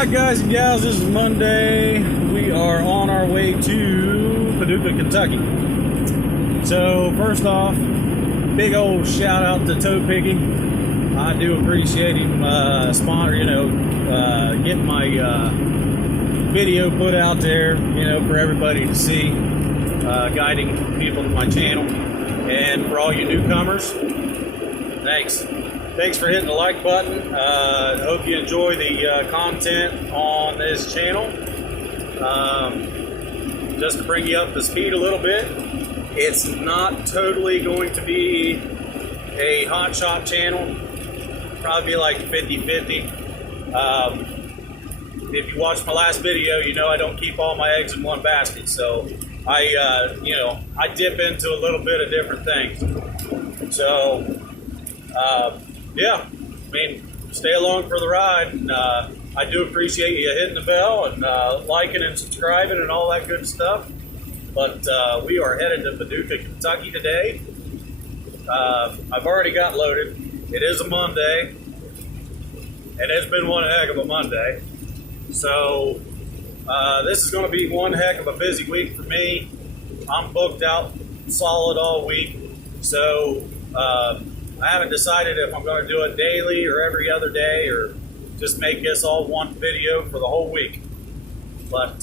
Alright guys and gals, this is Monday. We are on our way to Paducah, Kentucky. So first off, big old shout out to Toe Piggy. I do appreciate him getting my video put out there, for everybody to see, guiding people to my channel. And for all you newcomers, thanks for hitting the like button. Hope you enjoy the content on this channel. Just to bring you up to speed a little bit, it's not totally going to be a hotshot channel. Probably be like 50-50. If you watched my last video, you know I don't keep all my eggs in one basket. So I dip into a little bit of different things. So yeah, I mean, stay along for the ride, and I do appreciate you hitting the bell and liking and subscribing and all that good stuff. But we are headed to Paducah, Kentucky today. I've already got loaded. It is a Monday, and it's been one heck of a Monday. So this is going to be one heck of a busy week for me. I'm booked out solid all week, so I haven't decided if I'm going to do it daily or every other day, or just make this all one video for the whole week. But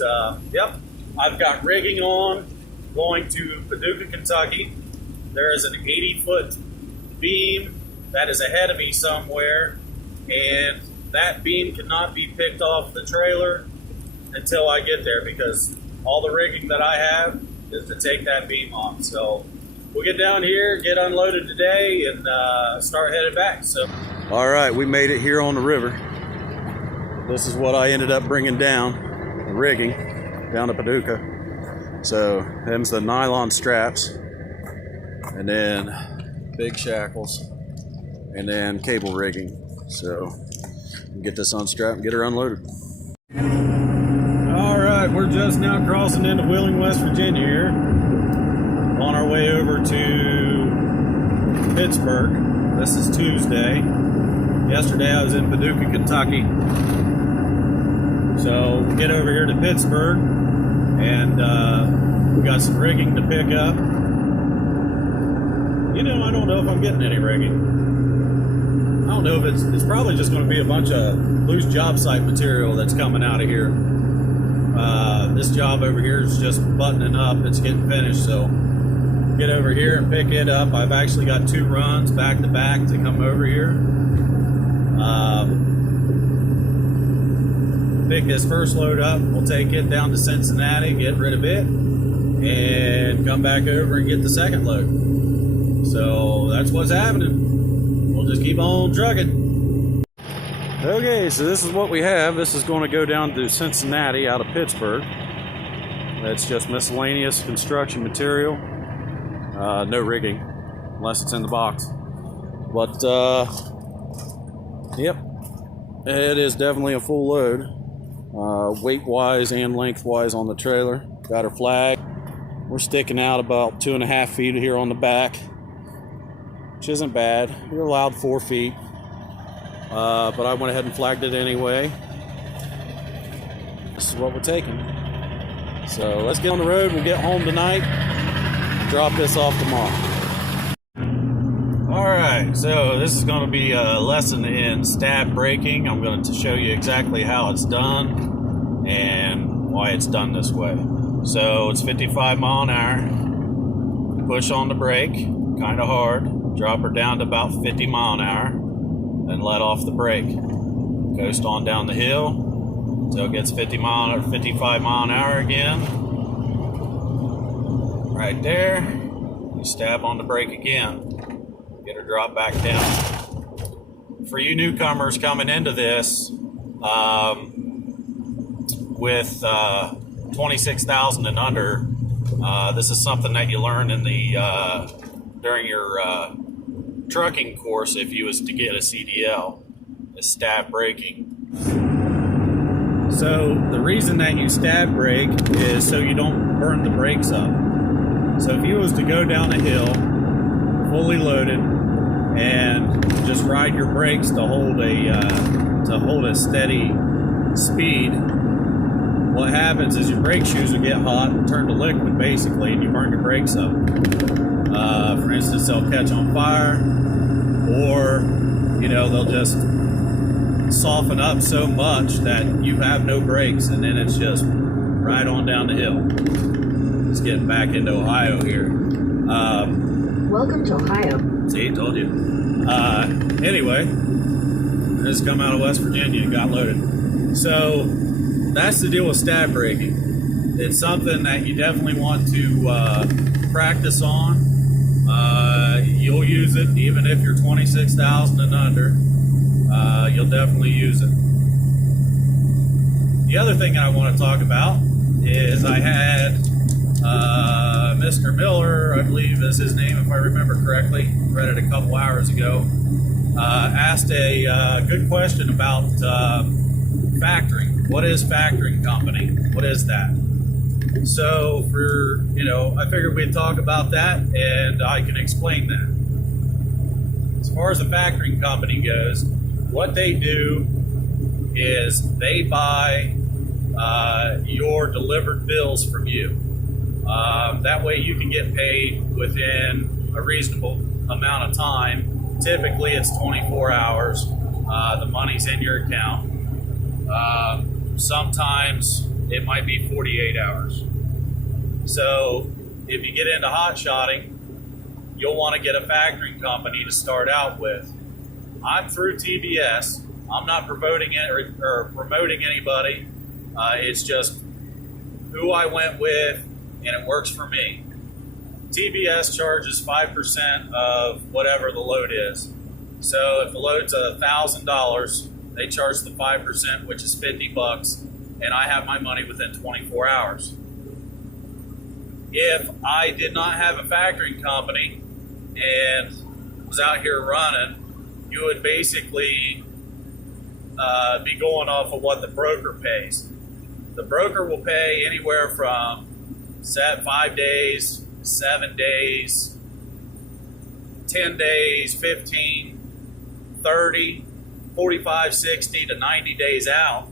yep, I've got rigging on, going to Paducah, Kentucky. There is an 80-foot beam that is ahead of me somewhere, and that beam cannot be picked off the trailer until I get there, because all the rigging that I have is to take that beam off. So we'll get down here, get unloaded today, and start headed back. So, all right, we made it here on the river. This is what I ended up bringing down, the rigging, down to Paducah. So, them's the nylon straps, and then big shackles, and then cable rigging. So, get this unstrapped and get her unloaded. All right, we're just now crossing into Wheeling, West Virginia here, on our way over to Pittsburgh. This is Tuesday. Yesterday I was in Paducah, Kentucky. So we get over here to Pittsburgh, and we got some rigging to pick up. I don't know if I'm getting any rigging. I don't know if it's probably just going to be a bunch of loose job site material that's coming out of here. This job over here is just buttoning up. It's getting finished, so get over here and pick it up. I've actually got 2 runs back to back to come over here. Pick this first load up. We'll take it down to Cincinnati, get rid of it, and come back over and get the second load. So that's what's happening. We'll just keep on trucking. Okay, so this is what we have. This is going to go down to Cincinnati out of Pittsburgh. That's just miscellaneous construction material. No rigging, unless it's in the box. But, yep, it is definitely a full load, weight-wise and length-wise on the trailer. Got our flag. We're sticking out about 2.5 feet here on the back, which isn't bad. You're allowed 4 feet, but I went ahead and flagged it anyway. This is what we're taking. So let's get on the road. We'll get home tonight. Drop this off tomorrow. Alright, so this is going to be a lesson in stab braking. I'm going to show you exactly how it's done and why it's done this way. So it's 55 mile an hour. Push on the brake kind of hard. Drop her down to about 50 mile an hour. Then let off the brake. Coast on down the hill until it gets 55 mile an hour again. Right there, you stab on the brake again, get her drop back down. For you newcomers coming into this, with 26,000 and under, this is something that you learn in the during your trucking course if you was to get a CDL, is stab braking. So the reason that you stab brake is so you don't burn the brakes up. So if you was to go down a hill, fully loaded, and just ride your brakes to hold a steady speed, what happens is your brake shoes will get hot and turn to liquid basically, and you burn your brakes up. For instance, they'll catch on fire, or they'll just soften up so much that you have no brakes, and then it's just right on down the hill. Just getting back into Ohio here. Welcome to Ohio. See, told you. Anyway, I just come out of West Virginia and got loaded. So that's the deal with stab braking. It's something that you definitely want to practice on. You'll use it even if you're 26,000 and under. You'll definitely use it. The other thing that I want to talk about is I had Mr. Miller, I believe is his name if I remember correctly, read it a couple hours ago, asked a good question about factoring. What is factoring company? What is that? So I figured we'd talk about that, and I can explain that. As far as the factoring company goes, what they do is they buy your delivered bills from you. That way you can get paid within a reasonable amount of time. Typically it's 24 hours. The money's in your account. Sometimes it might be 48 hours. So if you get into hotshotting, you'll want to get a factoring company to start out with. I'm through TBS. I'm not promoting it or promoting anybody. It's just who I went with, and it works for me. TBS charges 5% of whatever the load is. So if the load's $1,000, they charge the 5%, which is $50, and I have my money within 24 hours. If I did not have a factoring company and was out here running, you would basically be going off of what the broker pays. The broker will pay anywhere from 5 days, 7 days, 10 days, 15, 30, 45, 60 to 90 days out.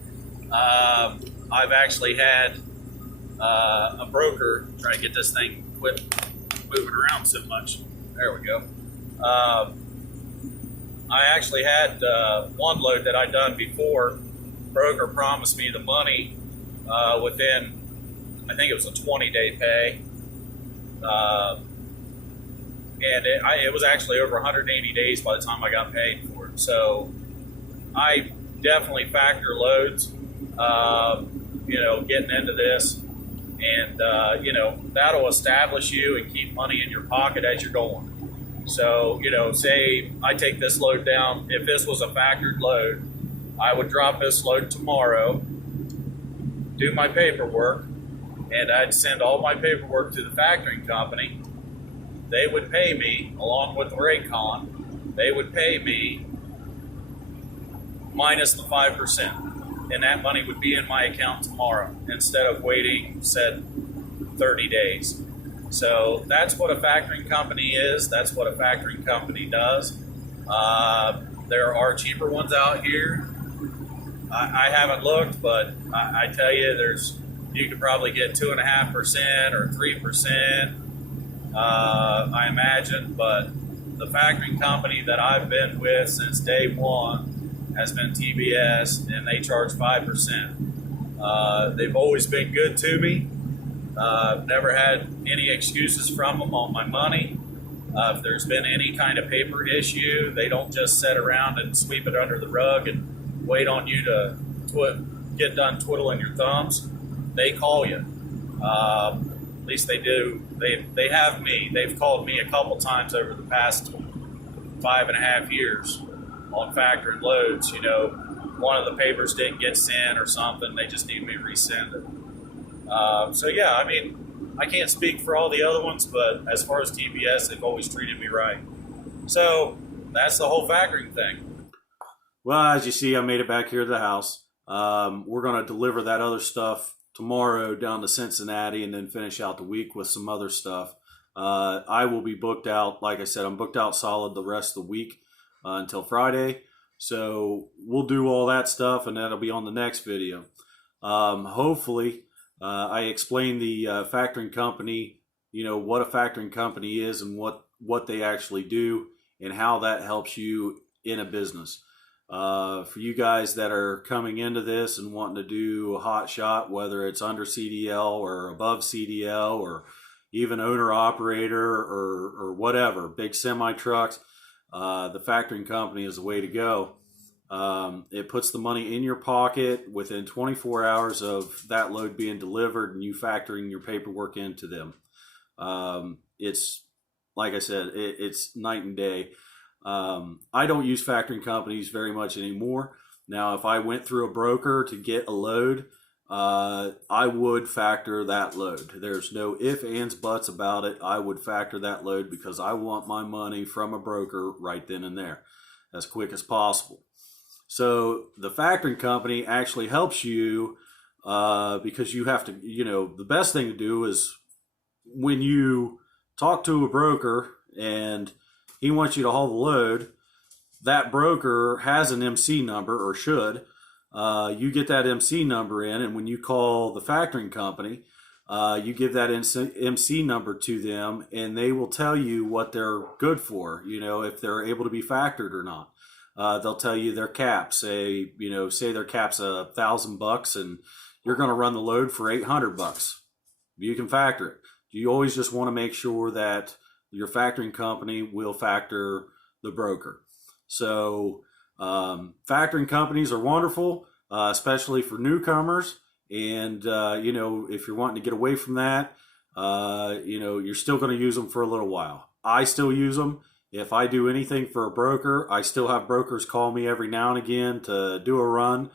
I've actually had a broker try to get this thing quit moving around so much. There we go. I actually had one load that I'd done before. Broker promised me the money within, I think it was a 20-day pay. And it was actually over 180 days by the time I got paid for it. So I definitely factor loads, getting into this. And, that'll establish you and keep money in your pocket as you're going. So, say I take this load down. If this was a factored load, I would drop this load tomorrow, do my paperwork, and I'd send all my paperwork to the factoring company. They would pay me, along with the Raycon, they would pay me minus the 5%. And that money would be in my account tomorrow instead of waiting, said, 30 days. So that's what a factoring company is. That's what a factoring company does. There are cheaper ones out here. I haven't looked, but I tell you, you could probably get 2.5% or 3%, I imagine. But the factoring company that I've been with since day one has been TBS, and they charge 5%. They've always been good to me. Never had any excuses from them on my money. If there's been any kind of paper issue, they don't just sit around and sweep it under the rug and wait on you to get done twiddling your thumbs. They call you. At least they do. They have me. They've called me a couple times over the past 5.5 years on factoring loads. One of the papers didn't get sent or something. They just need me to resend it. So yeah, I mean, I can't speak for all the other ones, but as far as TBS, they've always treated me right. So that's the whole factoring thing. Well, as you see, I made it back here to the house. We're going to deliver that other stuff tomorrow down to Cincinnati and then finish out the week with some other stuff. I will be booked out. Like I said, I'm booked out solid the rest of the week until Friday. So we'll do all that stuff, and that'll be on the next video. Hopefully, I explained the factoring company, what a factoring company is and what they actually do and how that helps you in a business. For you guys that are coming into this and wanting to do a hot shot, whether it's under CDL or above CDL or even owner operator or whatever, big semi trucks, the factoring company is the way to go. It puts the money in your pocket within 24 hours of that load being delivered and you factoring your paperwork into them. It's, like I said, it's night and day. I don't use factoring companies very much anymore. Now, if I went through a broker to get a load, I would factor that load. There's no ifs, ands, buts about it. I would factor that load because I want my money from a broker right then and there, as quick as possible. So the factoring company actually helps you because you have to, the best thing to do is when you talk to a broker and he wants you to haul the load, that broker has an MC number, or should. You get that MC number in, and when you call the factoring company, you give that MC number to them, and they will tell you what they're good for, if they're able to be factored or not. They'll tell you their cap, say their cap's $1,000 and you're going to run the load for $800. You can factor it. You always just want to make sure that your factoring company will factor the broker. So factoring companies are wonderful, especially for newcomers. And, if you're wanting to get away from that, you're still going to use them for a little while. I still use them. If I do anything for a broker, I still have brokers call me every now and again to do a run.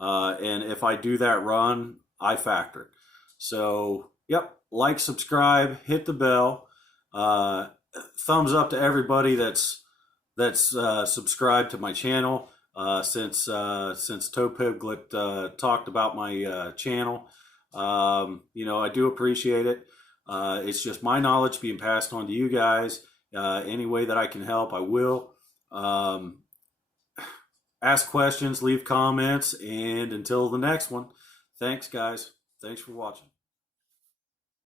And if I do that run, I factor it. So, yep, like, subscribe, hit the bell. Thumbs up to everybody that's subscribed to my channel since Toe Piglet talked about my channel. I do appreciate it. It's just my knowledge being passed on to you guys. Any way that I can help, I will. Ask questions, leave comments, and until the next one, thanks, guys. Thanks for watching.